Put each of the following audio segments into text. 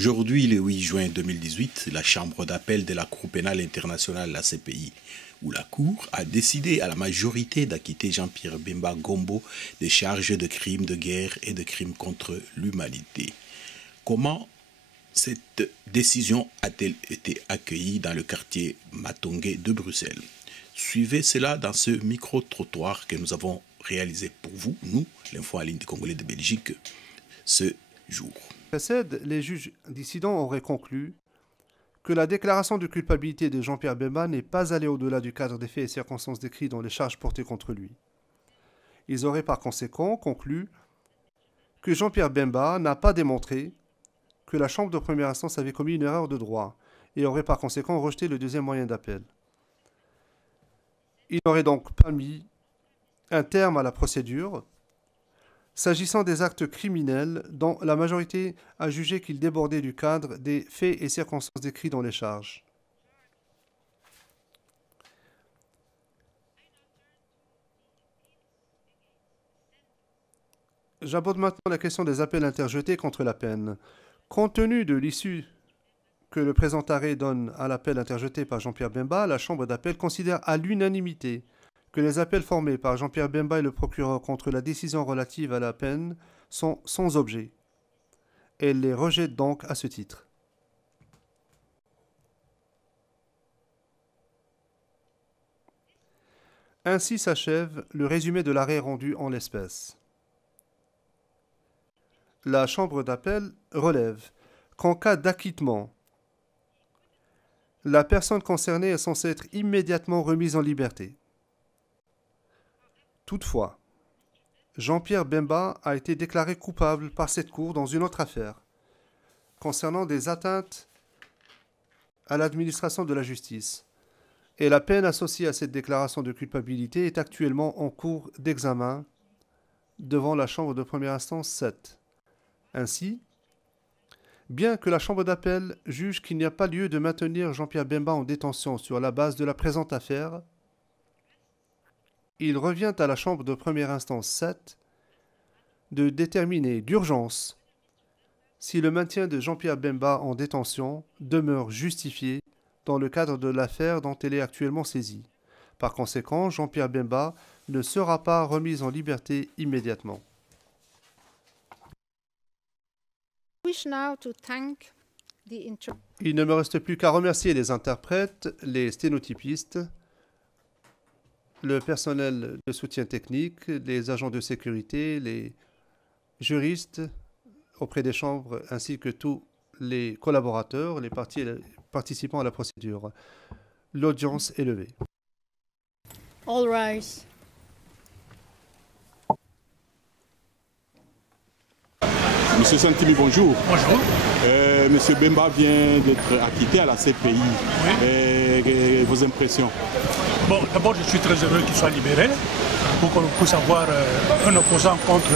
Aujourd'hui, le 8 juin 2018, la Chambre d'appel de la Cour pénale internationale, la CPI, où la Cour a décidé à la majorité d'acquitter Jean-Pierre Bemba Gombo des charges de crimes de guerre et de crimes contre l'humanité. Comment cette décision a-t-elle été accueillie dans le quartier Matongé de Bruxelles? Suivez cela dans ce micro-trottoir que nous avons réalisé pour vous, nous, l'Info en ligne des Congolais de Belgique, ce jour. Les juges dissidents auraient conclu que la déclaration de culpabilité de Jean-Pierre Bemba n'est pas allée au-delà du cadre des faits et circonstances décrits dans les charges portées contre lui. Ils auraient par conséquent conclu que Jean-Pierre Bemba n'a pas démontré que la Chambre de première instance avait commis une erreur de droit et aurait par conséquent rejeté le deuxième moyen d'appel. Il n'aurait donc pas mis un terme à la procédure. S'agissant des actes criminels, dont la majorité a jugé qu'ils débordaient du cadre des faits et circonstances décrits dans les charges. J'aborde maintenant la question des appels interjetés contre la peine. Compte tenu de l'issue que le présent arrêt donne à l'appel interjeté par Jean-Pierre Bemba, la Chambre d'appel considère à l'unanimité que les appels formés par Jean-Pierre Bemba et le procureur contre la décision relative à la peine sont sans objet. Elle les rejette donc à ce titre. Ainsi s'achève le résumé de l'arrêt rendu en l'espèce. La Chambre d'appel relève qu'en cas d'acquittement, la personne concernée est censée être immédiatement remise en liberté. Toutefois, Jean-Pierre Bemba a été déclaré coupable par cette Cour dans une autre affaire concernant des atteintes à l'administration de la justice. Et la peine associée à cette déclaration de culpabilité est actuellement en cours d'examen devant la Chambre de première instance 7. Ainsi, bien que la Chambre d'appel juge qu'il n'y a pas lieu de maintenir Jean-Pierre Bemba en détention sur la base de la présente affaire, il revient à la Chambre de première instance 7 de déterminer d'urgence si le maintien de Jean-Pierre Bemba en détention demeure justifié dans le cadre de l'affaire dont elle est actuellement saisie. Par conséquent, Jean-Pierre Bemba ne sera pas remis en liberté immédiatement. Il ne me reste plus qu'à remercier les interprètes, les sténotypistes, le personnel de soutien technique, les agents de sécurité, les juristes auprès des chambres, ainsi que tous les collaborateurs, les participants à la procédure. L'audience est levée. All rise. Monsieur Santini, bonjour. Bonjour. Monsieur Bemba vient d'être acquitté à la CPI. Oui. Vos impressions? Bon, d'abord, je suis très heureux qu'il soit libéré pour qu'on puisse avoir un opposant contre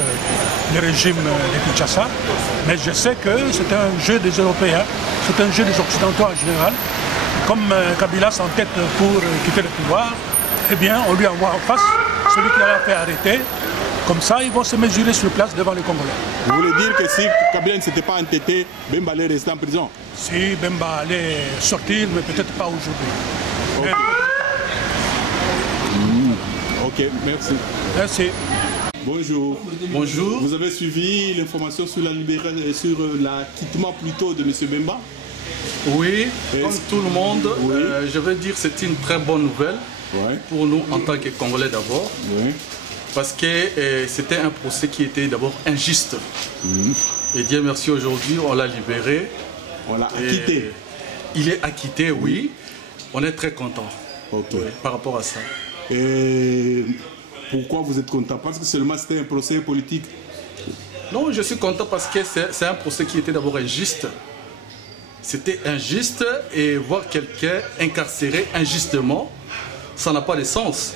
le régime de Kinshasa. Mais je sais que c'est un jeu des Européens, c'est un jeu des Occidentaux en général. Comme Kabila s'entête pour quitter le pouvoir, eh bien, on lui envoie en face celui qui l'a fait arrêter. Comme ça, ils vont se mesurer sur place devant les Congolais. Vous voulez dire que si Kabila ne s'était pas entêté, Bemba allait rester en prison? Si Bemba allait sortir, mais peut-être pas aujourd'hui. Okay. Ok, merci. Merci. Bonjour. Bonjour. Vous avez suivi l'information sur l'acquittement plutôt de M. Bemba? Oui, comme tout le monde, oui. Je veux dire que c'est une très bonne nouvelle pour nous en tant que Congolais d'abord. Oui. Parce que c'était un procès qui était d'abord injuste. Et Dieu merci, aujourd'hui, on l'a libéré. On l'a acquitté. Il est acquitté, oui. On est très content par rapport à ça. Et pourquoi vous êtes content? Parce que seulement c'était un procès politique? Non, je suis content parce que c'est un procès qui était d'abord injuste. C'était injuste et voir quelqu'un incarcéré injustement, ça n'a pas de sens.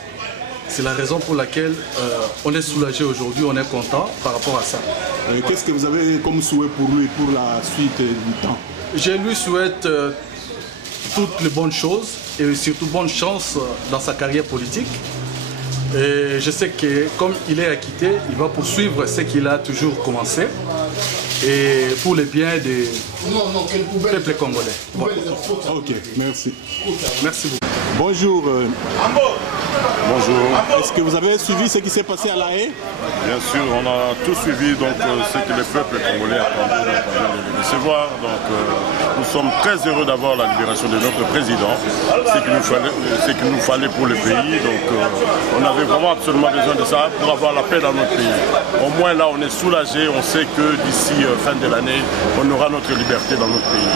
C'est la raison pour laquelle on est soulagé aujourd'hui, on est content par rapport à ça. Qu'est-ce que vous avez comme souhait pour lui, pour la suite du temps? Je lui souhaite toutes les bonnes choses et surtout bonne chance dans sa carrière politique. Et je sais que comme il est acquitté, il va poursuivre ce qu'il a toujours commencé. et pour le bien des peuples congolais. Voilà. Ok, merci. Merci beaucoup. Bonjour. Bonjour. Est-ce que vous avez suivi ce qui s'est passé à La Haye? Bien sûr, on a tout suivi donc, ce que le peuple congolais attendait de le recevoir. Donc, nous sommes très heureux d'avoir la libération de notre président, ce qu'il nous fallait pour le pays. Donc, on avait vraiment absolument besoin de ça pour avoir la paix dans notre pays. Au moins là, on est soulagé. On sait que d'ici fin de l'année, on aura notre liberté dans notre pays.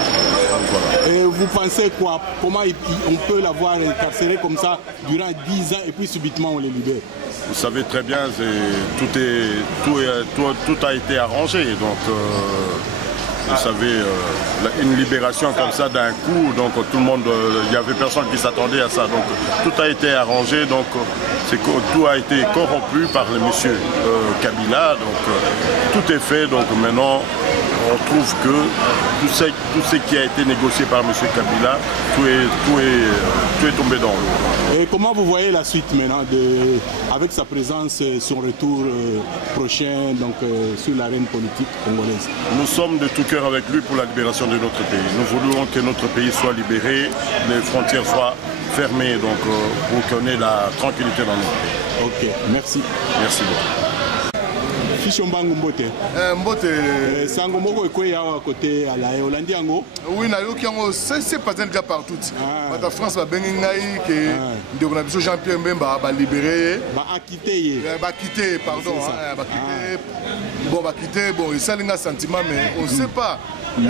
Donc, voilà. Et vous pensez quoi? Comment on peut l'avoir incarcéré comme ça durant 10 ans et puis subitement on les libère? Vous savez très bien, tout a été arrangé. Donc, vous savez, une libération comme ça d'un coup, donc tout le monde, il n'y avait personne qui s'attendait à ça. Donc, tout a été arrangé, donc tout a été corrompu par le monsieur Kabila. Donc, tout est fait. Donc, maintenant, on trouve que tout ce qui a été négocié par M. Kabila, tout est tombé dans l'eau. Et comment vous voyez la suite maintenant avec sa présence, son retour prochain donc, sur l'arène politique congolaise? Nous sommes de tout cœur avec lui pour la libération de notre pays. Nous voulons que notre pays soit libéré, les frontières soient fermées donc, pour qu'on ait la tranquillité dans notre pays. Ok, merci. Merci beaucoup. Fishombangu Mbote. Mbote. Sango moko ekoya à côté à La Haye. Olandi yango? Oui, na yoki yango c'est passé déjà partout. La France va bengi ngai que ndeko na biso Jean-Pierre Mbemba ba libéré. Ba acquitté. Ba quitté, pardon, ba quitté. Bon, ba quitté, bon, ça linga sentiment mais on sait pas.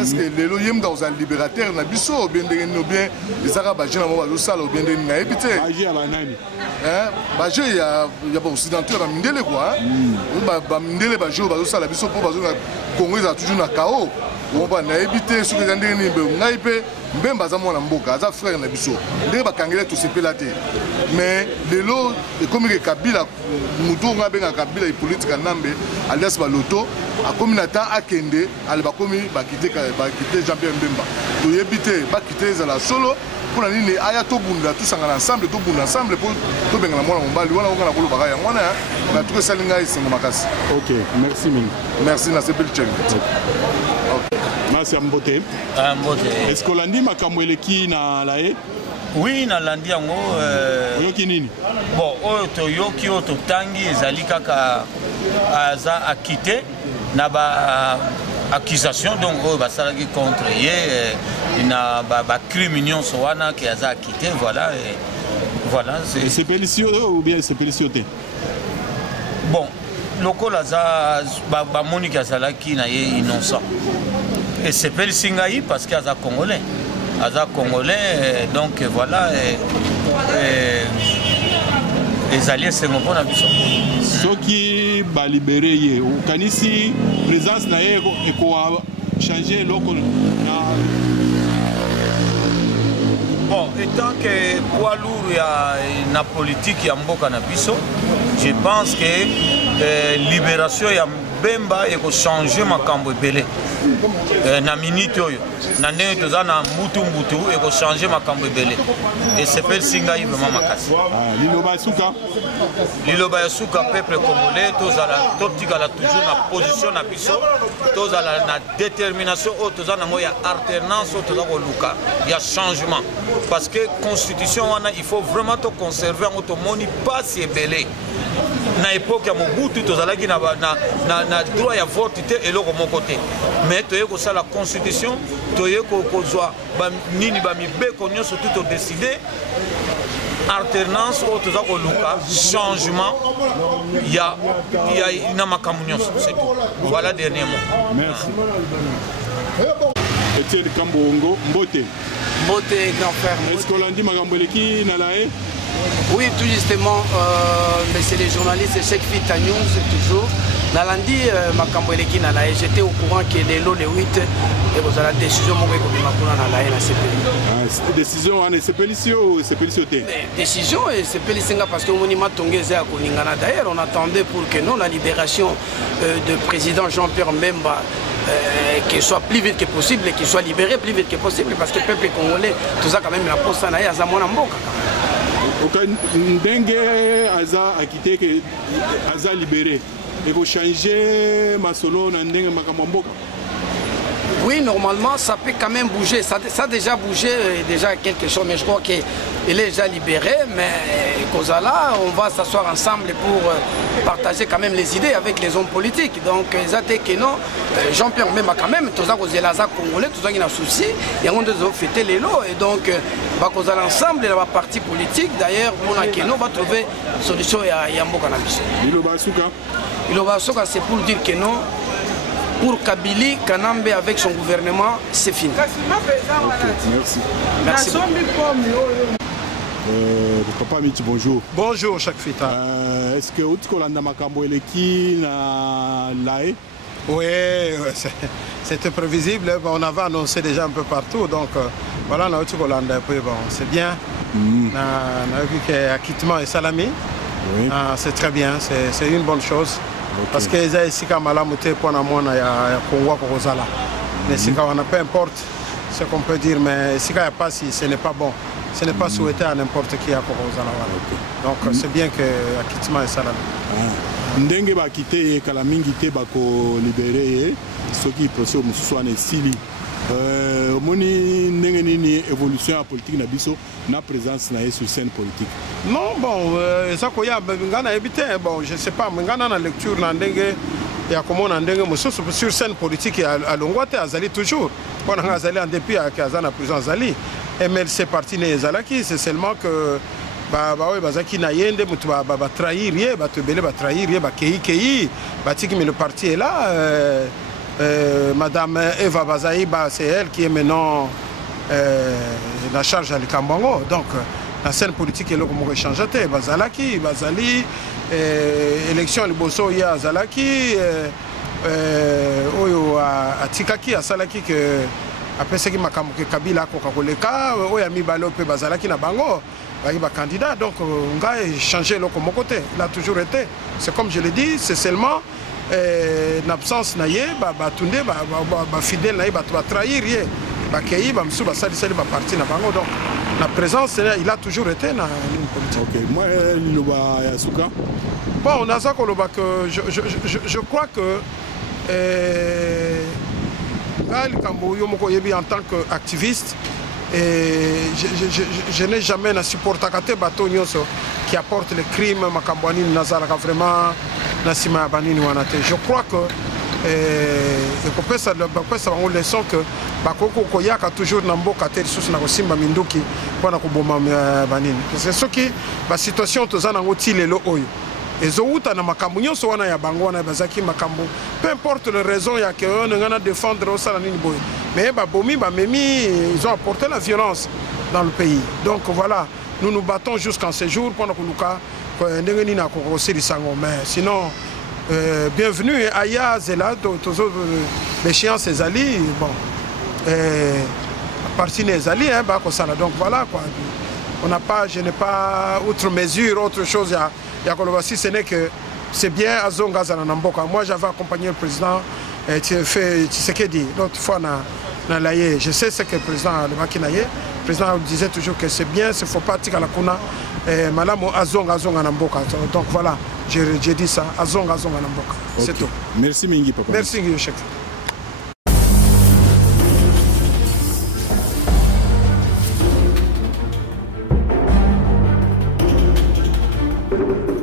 Est-ce que les loyers dans un libérateur na biso ou bien les arabes bagina mo ba sala ou bien na ebité. Bagé à la nani. Bagé il y a pas occidental ba mindele quoi. Ba mindele ba jo ba sala biso po ba zo na Congo ils a toujours na chaos. On va na ebité sur les ndenge ni be ngai pe Mbemba za mwana mboka za frère na biso. Ndenge ba kangela to sepelate. Mais lelo comme que Kabila muto nga benga Kabila i politique nambe alias ba loto a communata akende ale ba komi ba quitter Jean-Pierre Mbemba. To yebité ba quitter za la solo pour nini aya to bunda tout sangana ensemble to bunda ensemble pour to benga na mwana mbali wana ngana kolo baka ya mwana na tout ça linga isengo makasi. OK, merci ming. Merci na sepel cheng. Merci Mbote. Mbote. Est-ce que Olandi makambo eleki na La Haye? Oui, na landi yango oyoki nini? Bon, oyo toyoki oyo totangi ezali kaka aza acquitté na ba accusation donc oyo basalaki contre ye na ba crime nyonso wana ke aza acquitté, voilà et voilà c'est pélicio ou bien c'est pélicio te? Bon, lokola aza ba monique azalaki na ye innocent. Et c'est Pelsingaï parce qu'il y a Congolais. Congolais, donc voilà. Les alliés, c'est mon bon avis. Ceux qui va libérer, ou kanisi présence na et quoi changer l'eau. Bon, étant que poids lourd il y a une politique il y a Mboka na biso, je pense que libération il y a Bemba et changer makambo ebele na minute oyo na ndenge toza na mbutu et changer makambo ebele et c'est per singai vraiment makasi liloba ya suka peuple congolais tozala totikala toujours na position na biso tozala na détermination oyo toza nango ya alternance oyo toza koluka ya changement parce que constitution wana il faut vraiment to conserver yango tomoni pasi ebele na époque ya Mobutu tozalaki na droit ya vote te eloko moko te mais toye ko sala constitution toye ko kozwa nini ba mibeko nyonso tout décider alternance au toza ko luka changement ya na makambo nyonso c'est tout. Voilà dernier mot. Merci. Etienne Kambongo Mbote. Mbote grand frère. Est-ce que Olandi makambo eleki na La Haye? Oui, tout justement, mais c'est les journalistes, c'est chaque Fita News, toujours. Nalandi, Makambo Eleki na La Haye, j'étais au courant que les lots, les 8, et vous avez la décision, mon gars, na La Haye, la CPI. Décision, c'est Pélicio ou c'est Pélicio T? Décision, et c'est Pélicio parce que Monima Tongé à Koningana. D'ailleurs, on attendait pour que non, la libération du président Jean-Pierre Mbemba, qu'il soit plus vite que possible et qu'il soit libéré plus vite que possible, parce que le peuple congolais, tout ça quand même, la poste na ya Zamona Mboka. Ndenge aza akité que aza libéré et ko changer masolo na ndenge makambo mboka. Oui, normalement, ça peut quand même bouger. Ça a déjà bougé, déjà quelque chose, mais je crois qu'il est déjà libéré. Mais Kozala, on va s'asseoir ensemble pour partager quand même les idées avec les hommes politiques. Donc, ils ont dit que non, Jean-Pierre Mbemba quand même, tous les Congolais, tous les soucis, et on doit fêter les lots. Et donc, Kozala ensemble, la partie politique, d'ailleurs, on va trouver une solution à Yambo Cannabis. Iloba Soka, c'est pour dire que non. Pour Kabili, Kanambe avec son gouvernement, c'est fini. Merci. Merci. Papa Michi, bonjour. Bonjour, chaque fita. Est-ce que tu as Makambo Eleki na Lae? Oui, c'était prévisible. On avait annoncé déjà un peu partout. Donc voilà, on a eu Hollande. Bon, c'est bien. On a vu qu'il y a acquittement et salami. Oui. C'est très bien, c'est une bonne chose. Okay. Parce que les ici quand malamuté pour na mona ya Congo pour Rosala. Mais si on a peu importe ce qu'on peut dire, mais si il n'y a pas, si ce n'est pas bon, ce n'est pas souhaité à n'importe qui à Rosala. Donc c'est bien que acquittement et salami. Ndenge ba quitter kalamingi te bako libérer ceux qui procès au mususu na sili. Moni ndenge nini évolution politique na biso na présence na sur scène politique. Non, bon, ça qu'on y a, bon, je ne sais pas, mais dans la lecture, il y a comment on a sur scène politique à Longwate, Azali toujours. On a Azali en dépit à Kazan à prison Azali. MLC parti n'est Zalaki, c'est seulement que Bazaki Nayende, va trahir, va te belé, va trahir, va kei, mais le parti est là. Madame Eva Bazaï, c'est elle qui est maintenant la charge à l'Ikambango. Donc, la scène politique est là comme échange. Bazalaki, Bazali, élection Liboso, il y a Zalaki, à Tikaki, à Salaki, après ce qui m'a dit Kabila, Coca-Cola, il y a mis Balope, Bazalaki, na Bango, il y a candidat. Donc, on a échangé là comme côté. Il a toujours été. C'est comme je l'ai dit, c'est seulement l'absence naïe, tunde, fidèle naïe, trahir, bakei, bamsou, basali, sali, parti na Bango. Donc, la présence, il a toujours été dans une politique. Ok, moi, Liloba Yasuka. Bon, on a ça que je crois que en tant qu'activiste, je n'ai jamais supporté bateau qui apporte les crimes, Makambouani, Nazaraka vraiment, Nassima Banini Wanate. Je crois que ça une leçon que Bakoko Koyaka toujours Nambo Kater sous na Simba Minduki pour na kuboma Banini. C'est ce qui la situation tozana ngoti lelo oyo. Ezouta na makambo nyonso wana ya bango wana bazaki makambo. Peu importe les raisons ya que on ngana défendre au sala nini boy. Mais babomi bamemi ils ont apporté la violence dans le pays. Donc voilà, nous nous battons jusqu'en ce jour pendant que Luka ndengeni na kokoseli sango mais sinon bienvenue Aya Zela l'échéance Ezali bon partie Ezali hein ba kosala donc voilà quoi. On n'a pas, je n'ai pas outre mesure autre chose ya kolobasi ce n'est que c'est bien Azonga Zanamboka. Moi j'avais accompagné le président Tshisekedi l'autre fois na Laye. Je sais ce que le président le Makinaye, le président disait toujours que c'est bien, il ne faut pas tirer la kuna malamo Azonga Namboka. Donc voilà, j'ai dit ça, Azonga Namboka. Okay. C'est tout. Merci Mingi papa. Merci Mingi chef. Thank you.